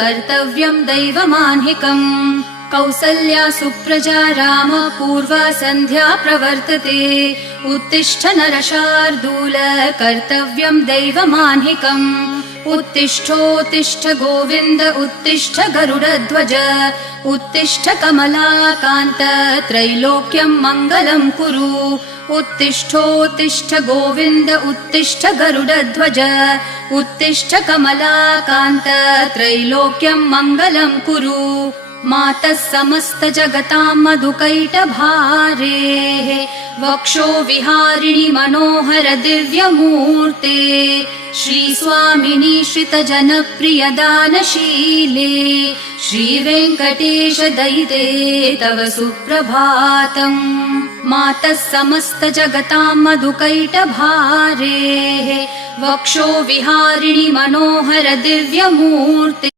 कर्तव्यं दैवमान्हिकम् कौसल्या सुप्रजा राम पूर्वा सन्ध्या प्रवर्तते उत्तिष्ठ नरशार्दूल कर्तव्यं दैवमान्हिकम् उत्तिष्ठोत्तिष्ठ गोविन्द उत्तिष्ठ गरुडध्वज उत्तिष्ठ कमलाकान्त त्रैलोक्यं मङ्गलं कुरु उत्तिष्ठोत्तिष्ठ गोविन्द उत्तिष्ठ गरुडध्वज उत्तिष्ठ कमलाकान्त त्रैलोक्यं मङ्गलं कुरु मातः समस्त जगतां मधुकैटभारेः वक्षो विहारिणि मनोहर दिव्यमूर्ते श्रीस्वामिनि श्रितजनप्रिय दानशीले श्रीवेङ्कटेश दयिते तव सुप्रभातम् मातः समस्त जगतां मधुकैटभारेः वक्षो विहारिणि मनोहर दिव्यमूर्ते